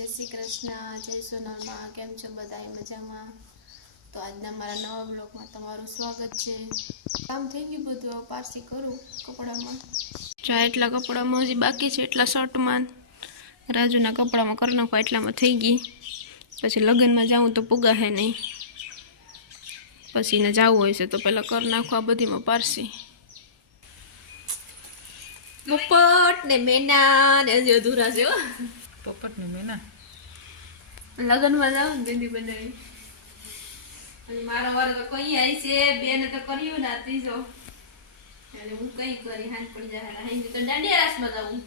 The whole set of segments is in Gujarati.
जय श्री कृष्ण जय सोनलमा केम छो बधाई मजामां। तो आजना मारा नवा ब्लॉगमां तमारुं स्वागत छे। काम थई गयुं बधुं, હવે પારસી કરું કપડામાં। જો એટલા કપડામાં હજી બાકી છે, એટલા શર્ટમાં રાજુના કપડામાં કરી નાખવા, એટલામાં થઈ ગઈ। પછી લગ્નમાં જાઉં તો પુગાહે નહીં, પછી ને જાવું હોય છે તો પહેલાં કરી નાખવા બધીમાં પારસી। પોપટ ને મેના ને હજી અધૂરા છે હો। પોપટ ને મેના લગ્નમાં જાવ ને બેંદી બનાવી મારો વારો તો કઈ આવી છે, બેને તો કર્યું ના ત્રીજો એટલે હું કઈ કરી હાન પડી જાય હાઈ તો દાંડિયા રાસમાં જાઉં।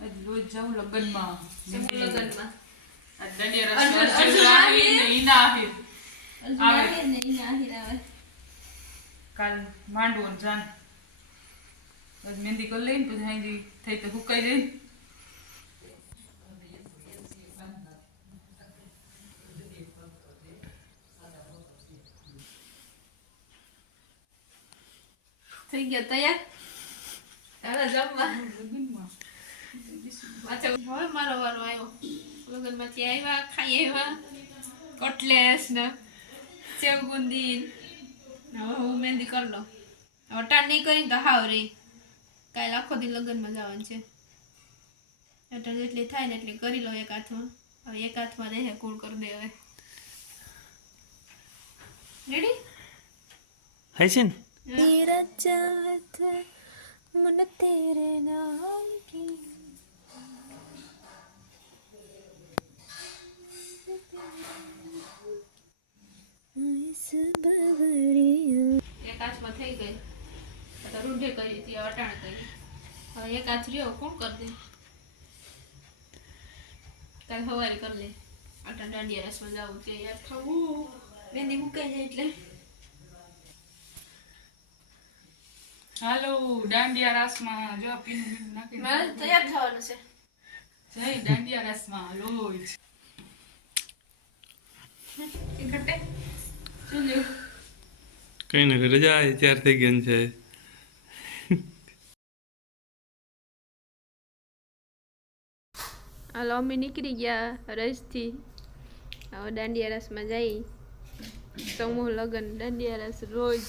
આજ રોજ જાઉં લગ્નમાં, લગ્નમાં આજ દાંડિયા રાસમાં આવી ને ઈના આવી આવે ને ઈના આવી આવે કાલ માંડવો જાન આજ મહેંદી કરી લઈને પછી હાઈ થઈ તો હુકાઈ દે। થઈ ગયા તૈયાર, હવે જમવા પાછો હવે મારો વારો આવ્યો। લગ્નમાંથી આવ્યા, ખાઈ આવ્યા કટલેસ ને સેવ બુંદી। હવે હું મહેંદી કરી લઉં, હવે ટાણ નહીં કરીને તો હાવ રહી, કાલે આખો દી લગ્નમાં જવાનું છે એટલે જેટલી થાય ને એટલી કરી લો એક હાથમાં। હવે એક હાથમાં રહે કુળ કરી દે। હવે રેડી है सिन तेरा चाहत मन तेरे नाम की एक हाथ में થઈ ગઈ તો રૂંઢે કરી હતી, અટાણ કરી। હવે એક હાથ રહ્યો કોણ કરી દે, કાલ સવારે કરી લે। અટાણ દાંડિયા રાસમાં જાવું છે યાર, ખાવું મહેંદી મુકાઈ જાય એટલે। હાલો દાંડિયા રાસમાં જો પીનું નાખી મારે તૈયાર થવાનું છે। જય દાંડિયા રાસમાં લોજ એ ઘટે શું લ્યો कहीं ना कहीं रजा है चार थे गन है। હાલો અમે નીકળી ગયા રસથી, હવે દાંડિયા રાસમાં જઈ। સમૂહ લગ્ન દાંડિયા રાસ રોજ।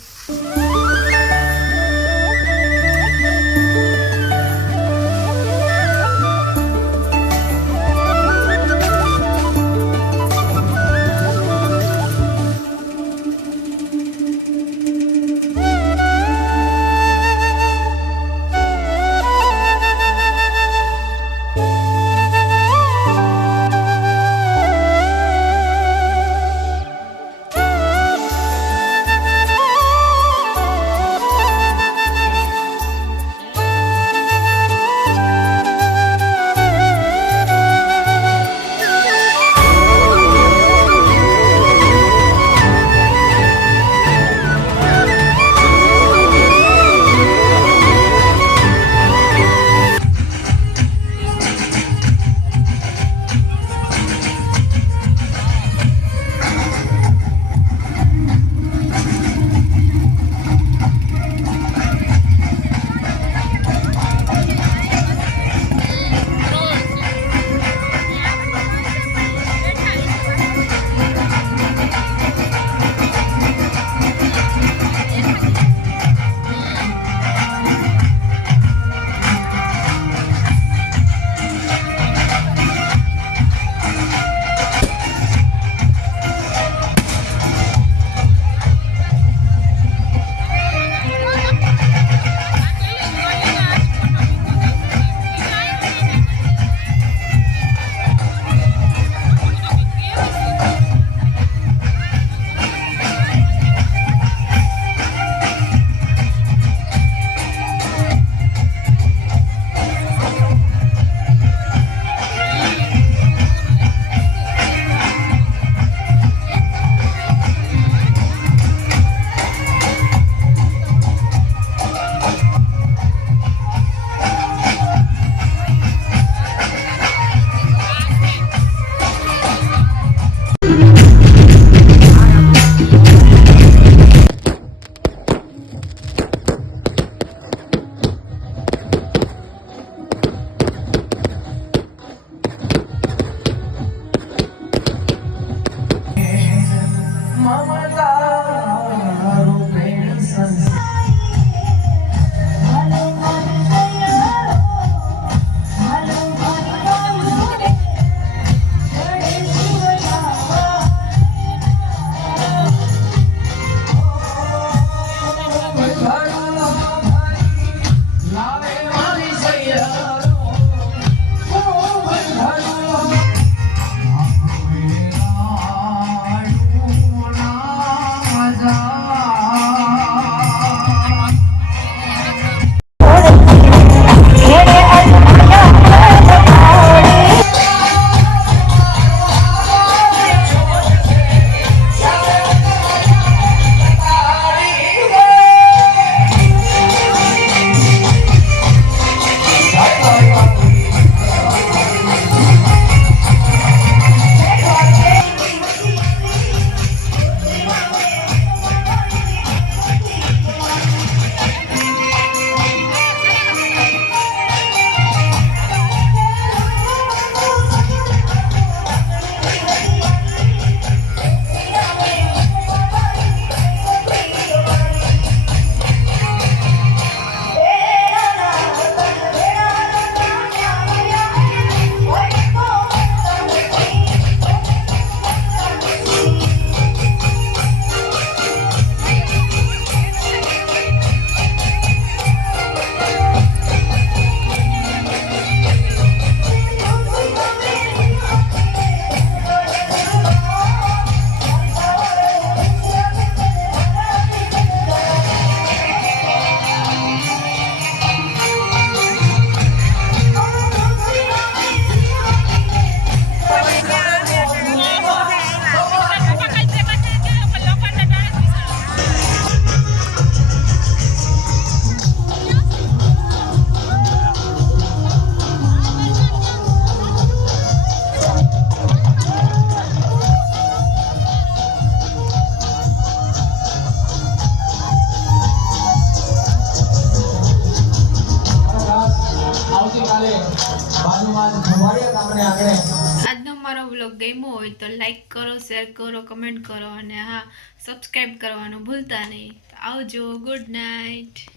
આજનો મારો વ્લોગ ગમ્યો હોય તો લાઈક કરો, શેર કરો, કમેન્ટ કરો અને હા સબસ્ક્રાઈબ કરવાનું ભૂલતા નહીં. આવજો. Good night.